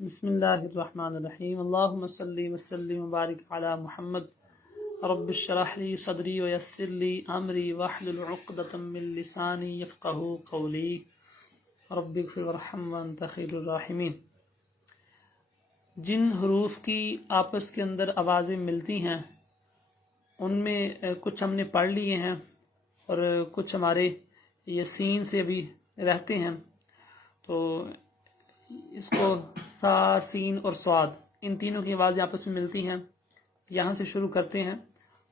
بسم اللہ الرحمن الرحیم اللہم صلی وسلم وبارک علی محمد رب اشرح لی صدری ویسر لی امری واحلل عقدۃ من لسانی یفقہوا قولی رب اغفر وارحم وانت خیر الراحمین۔ جن حروف کی آپس کے اندر آوازیں ملتی ہیں ان میں کچھ ہم نے پڑھ لیے ہیں اور کچھ ہمارے یسین سے بھی رہتے ہیں، تو اس کو سا، سین اور سواد، ان تینوں کی آوازیں آپس میں ملتی ہیں۔ یہاں سے شروع کرتے ہیں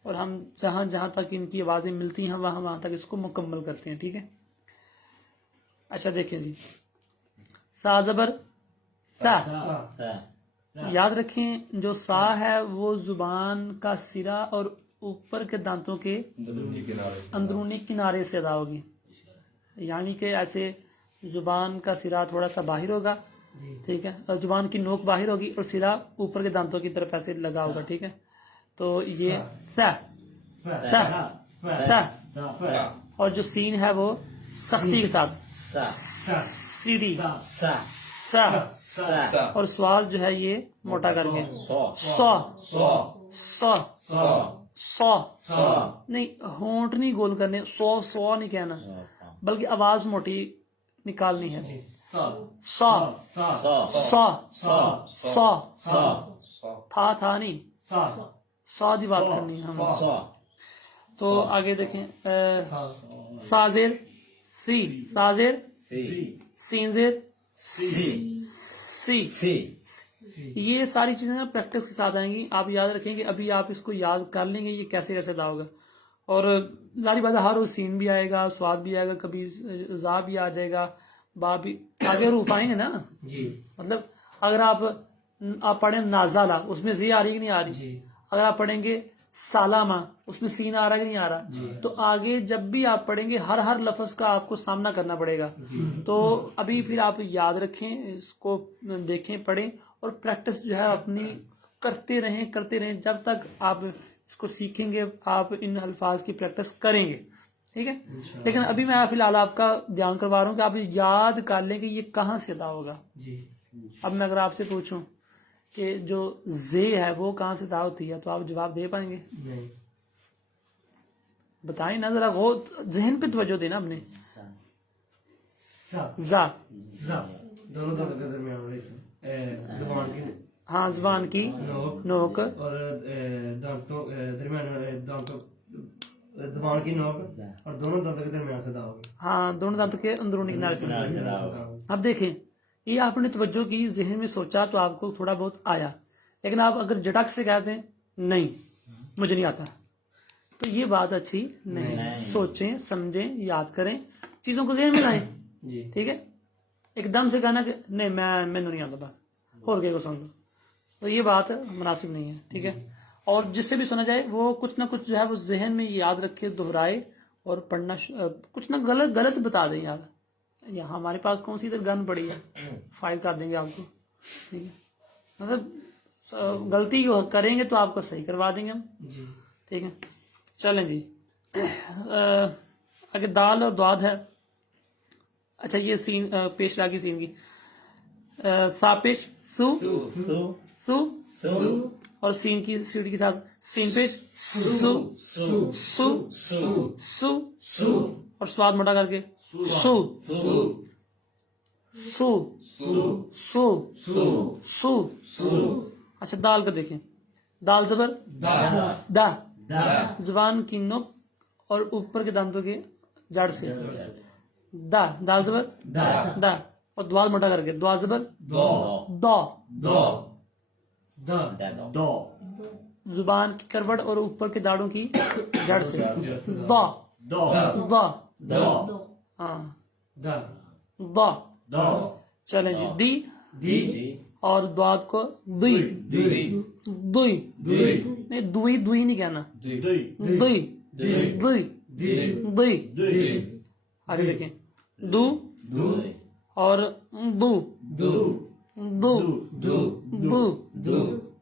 اور ہم جہاں جہاں تک ان کی آوازیں ملتی ہیں وہاں تک اس کو مکمل کرتے ہیں، ٹھیک ہے؟ اچھا دیکھیں جی، سا زبر سا، یاد رکھیں جو سا ہے وہ زبان کا سرا اور اوپر کے دانتوں کے اندرونی کنارے سے ادا ہوگی، یعنی کہ ایسے زبان کا سرا تھوڑا سا باہر ہوگا، ٹھیک ہے، اور زبان کی نوک باہر ہوگی اور سرا اوپر کے دانتوں کی طرف ایسے لگا ہوگا، ٹھیک ہے؟ تو یہ سا سا سا، اور جو سین ہے وہ سختی کے ساتھ سیدھی سا، اور سوال جو ہے یہ موٹا کر کے سو سو سو، نہیں ہونٹ نہیں گول کرنے، سو سو نہیں کہنا بلکہ آواز موٹی نکالنی ہے، سو سو سو سو، تھا نہیں، سو دی بات کرنی ہے ہمیں۔ تو آگے دیکھیں، سازر سی، سازر سین زیر سی، یہ ساری چیزیں نا پریکٹس کے ساتھ آئیں گی، آپ یاد رکھیں گے، ابھی آپ اس کو یاد کر لیں گے یہ کیسے کیسے ادا ہوگا، اور ظاہری بات ہے ہر روز سین بھی آئے گا، سواد بھی آئے گا، کبھی زا بھی آ جائے گا، با بھی آگے حروف آئیں گے نا جی، مطلب اگر آپ پڑھیں نازالہ اس میں زی آ رہی کہ نہیں آ رہی جی، اگر آپ پڑھیں گے سالامہ اس میں سین آ رہا ہے کہ نہیں آ رہا جی، تو آگے جب بھی آپ پڑھیں گے ہر لفظ کا آپ کو سامنا کرنا پڑے گا جی، تو ابھی پھر آپ یاد رکھیں، اس کو دیکھیں، پڑھیں اور پریکٹس جو ہے اپنی کرتے رہیں جب تک آپ اس کو سیکھیں گے، آپ ان الفاظ کی پریکٹس کریں گے، ٹھیک ہے؟ لیکن ابھی میں فی الحال آپ کا دھیان کروا رہا ہوں کہ آپ یاد کر لیں کہ یہ کہاں سے ادا ہوگا جی۔ اب میں اگر آپ سے پوچھوں کہ جو زے ہے وہ کہاں سے ادا ہوتی ہے تو آپ جواب دے پائیں گے؟ بتائیں نا ذرا، وہ ذہن پہ توجہ دینا اپنے۔ زا، دونوں دانتوں کے درمیان زبان کی، ہاں زبان کی نوک اور دانتوں درمیان، دانتوں زبان کی نوک اور دونوں دانتوں کے درمیان سے ادا ہوگی، ہاں دونوں دانتوں کے اندرونی کنارے سے۔ اب دیکھیں یہ آپ نے توجہ کی، ذہن میں سوچا تو آپ کو تھوڑا بہت آیا، لیکن آپ اگر جٹک سے کہتے ہیں نہیں مجھے نہیں آتا تو یہ بات اچھی نہیں، سوچیں سمجھیں یاد کریں، چیزوں کو ذہن میں لائیں جی، ٹھیک ہے؟ ایک دم سے کہنا کہ نہیں میں نہیں آتا اور کیا کو سمجھو، تو یہ بات مناسب نہیں ہے، ٹھیک ہے؟ اور جس سے بھی سنا جائے وہ کچھ نہ کچھ جو ہے وہ ذہن میں یاد رکھے، دہرائے اور پڑھنا، کچھ نہ غلط بتا دیں یار، یہاں ہمارے پاس کون سی ادھر گن پڑی ہے، فائل کر دیں گے آپ کو، ٹھیک ہے؟ مطلب غلطی کریں گے تو آپ کو صحیح کروا دیں گے ہم جی، ٹھیک ہے؟ چلیں جی، اگر دال اور دعاد ہے، اچھا یہ سین پیش لا کی سین کی، سا پیش سو سو اور سین کی سیڑھی کے ساتھ سین پیش سو سو سو اور سواد موٹا کر کے سو سو سو سو۔ اچھا دال کا دیکھیں، دال زبر دا، زبان کی نوک اور اوپر کے دانتوں کے جڑ سے دا، دال زبر دا، اور دعا موٹا کر کے دعا زبر دو، زبان کی کروٹ اور اوپر کے داڑوں کی جڑ سے دا دا، ہاں دا۔ چلیں جی، دی اور دعاد کو دوئی نہیں، دوئی نہیں کہنا، دوئی۔ آگے دیکھیں، دو اور دو،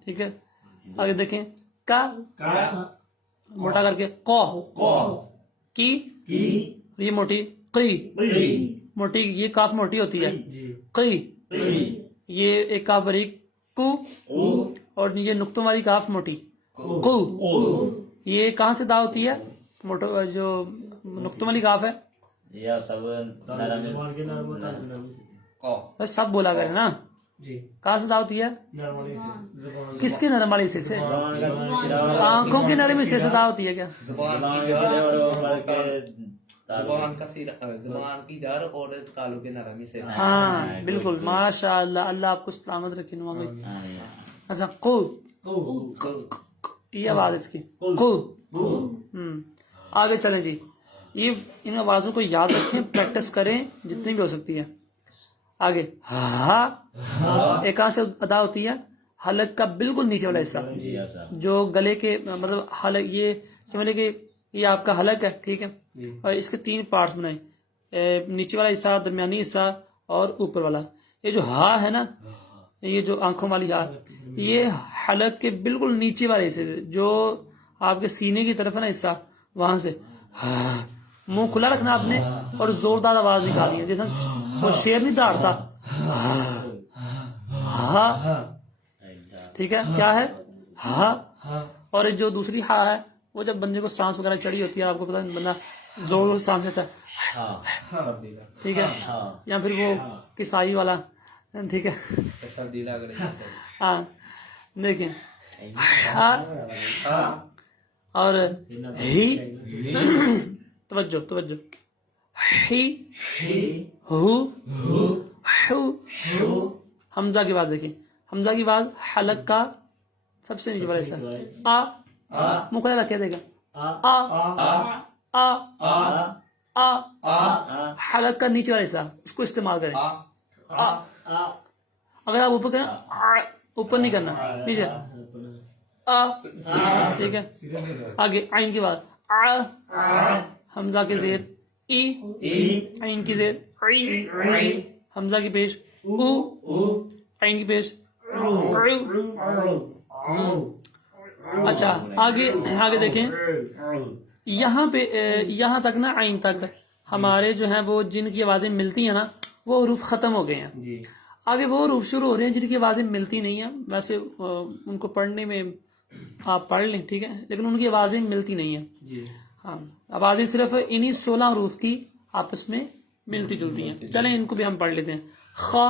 ٹھیک ہے؟ آگے دیکھیں، کا موٹا کر کے کو، کی یہ موٹی، قی موٹی، یہ کاف موٹی ہوتی ہے، قی یہ ایک کاف باریک کو، اور یہ نقطوں والی کاف موٹی کو. یہ کہاں سے دا ہوتی ہے؟ موٹو جو نقطوں والی کاف ہے، یا سب نرم زبان کے نرم ہوتا ہے بس سب بولا کرے نا. جی کہاں سے دا ہوتی ہے؟ نرم والی سے زبان کس کے نرم والی حصے سے؟ زبان کا سرا آنکھوں کے نرم حصے سے دا ہوتی ہے کیا؟ زبان کے سرے اور اوپر کے زبان کا زبان کی جڑ اور تالو کے نرمی سے. ہاں بالکل، ماشاء اللہ، اللہ آپ کو سلامت رکھے نما بھائی. اچھا قو، یہ آواز اس کی قو. آگے چلیں جی. یہ ان آوازوں کو یاد رکھیں، پریکٹس کریں جتنی بھی ہو سکتی ہے. آگے ہا، ایک کہاں سے ادا ہوتی ہے؟ حلق کا بالکل نیچے والا حصہ جو گلے کے مطلب حلق، یہ سمجھ کہ یہ آپ کا حلق ہے، ٹھیک ہے، اور اس کے 3 پارٹس بنائیں، نیچے والا حصہ، درمیانی حصہ اور اوپر والا. یہ جو ہا ہے نا، یہ جو آنکھوں والی ہا، یہ حلق کے بالکل نیچے والے حصے سے، جو آپ کے سینے کی طرف ہے نا حصہ، وہاں سے منہ کھلا رکھنا آپ نے اور زوردار آواز نکالنی ہے، جیسا وہ شیر نہیں داڑتا. ہا، ٹھیک ہے، کیا ہے؟ ہا. اور جو دوسری ہا ہے، وہ جب بندے کو سانس وغیرہ چڑھی ہوتی ہے، آپ کو پتا ہے بندہ زور سے سانس لیتا ہے، ٹھیک ہے، یا پھر وہ کسائی والا، ٹھیک ہے. سردی لگ رہی ہے. ہاں دیکھیں، ہا اور ہی، توجہ توجہ، ہی، ہو، ہو. حمزہ کی بات دیکھیں، حمزہ کی بات حلق کا سب سے نیچے والا حصہ، آ، مکھلا رکھے دے گا، آ، حلق کا نیچے والا حصہ، اس کو استعمال کریں. اگر آپ اوپر کریں، اوپر نہیں کرنا، نیچے، ٹھیک ہے. آگے عین کی بات، حمزہ کے زیر ای، عین کی زیر ای، حمزہ کی پیش او، عین کی پیش او. اچھا آگے آگے دیکھیں، یہاں پہ یہاں تک نا، عین تک ہمارے جو ہیں وہ جن کی آوازیں ملتی ہیں نا، وہ حروف ختم ہو گئے ہیں. جی آگے وہ حروف شروع ہو رہے ہیں جن کی آوازیں ملتی نہیں ہیں. ویسے ان کو پڑھنے میں آپ پڑھ لیں، ٹھیک ہے، لیکن ان کی آوازیں ملتی نہیں ہیں. جی ہاں، آوازیں صرف انہی 16 حروف کی آپس میں ملتی جلتی ہیں. چلیں ان کو بھی ہم پڑھ لیتے ہیں. خا،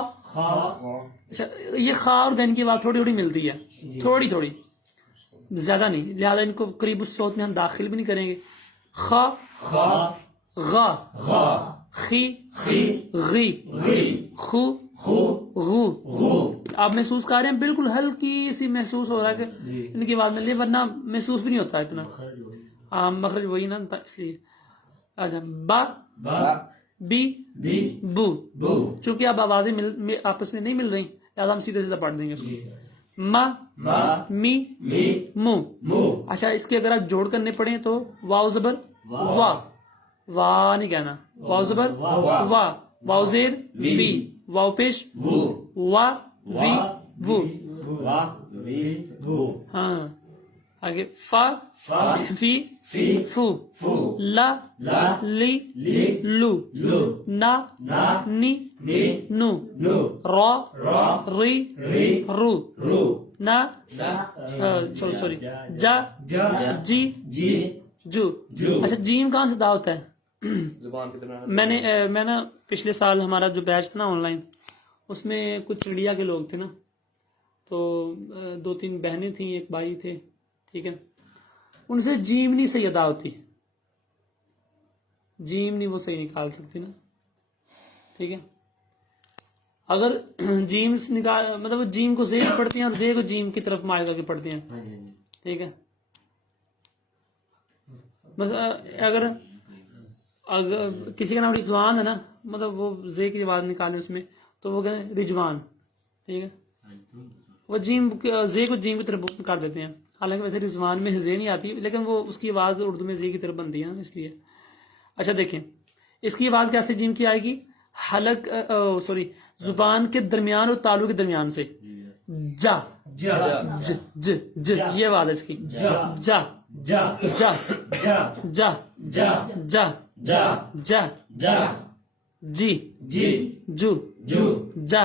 اچھا یہ خا اور غین کی آواز تھوڑی تھوڑی ملتی ہے، تھوڑی تھوڑی، زیادہ نہیں، لہٰذا ان کو قریب الصوت میں ہم داخل بھی نہیں کریں گے. خا، غا، خی، غی، خو، غو. آپ محسوس کر رہے ہیں، بالکل ہلکی سی محسوس ہو رہا ہے کہ ان کی آواز مل، ورنہ محسوس بھی نہیں ہوتا اتنا. ہاں مخرج وہی نا، اس لیے. اچھا با، بی، بو. چونکہ اب آوازیں آپس میں نہیں مل رہی، لہٰذا ہم سیدھے سیدھے پڑھ دیں گے اس کو. ما، می، مو. اچھا اس کے اگر آپ جوڑ کرنے پڑیں تو واو زبر وا، وا نہیں کہنا، واو زبر وا، واو زیر وی، واو پیش وا، وی، وو. ہاں آگے فا، فی، فو، لا، لی، لو، نا، نی، نو، را، ری، رو، نا، سوری، جا، جی، جو. اچھا جیم کہاں سے دا ہوتا ہے؟ زبان کی طرح میں نا پچھلے سال ہمارا جو بیچ تھا نا آن لائن، اس میں کچھ انڈیا کے لوگ تھے نا، تو 2-3 بہنیں تھیں، ایک بھائی تھے، ٹھیک ہے. ان سے جیم نہیں صحیح ادا ہوتی، جیم نہیں وہ صحیح نکال سکتی نا، ٹھیک ہے. اگر جیم نکال مطلب جیم کو زے پڑھتے ہیں اور زے کو جیم کی طرف مائل کر کے پڑھتے ہیں، ٹھیک ہے. بس اگر کسی کا نام رضوان ہے نا، مطلب وہ زے کی آواز نکالے اس میں، تو وہ کہیں رجوان، ٹھیک ہے. وہ جیم زے کو جیم کی طرف کر دیتے ہیں، حالانکہ ویسے رضوان میں زے نہیں آتی، لیکن وہ اس کی آواز اردو میں زے کی طرف بنتی ہے اس لیے. اچھا دیکھیں اس کی آواز کیسے جیم کی آئے گی؟ حلق زبان کے درمیان اور تالو کے درمیان سے، جا، ج ج ج، یہ آواز ہے اس کی، جا، جا، جا، جا، جا، جا، جی، جو، جا،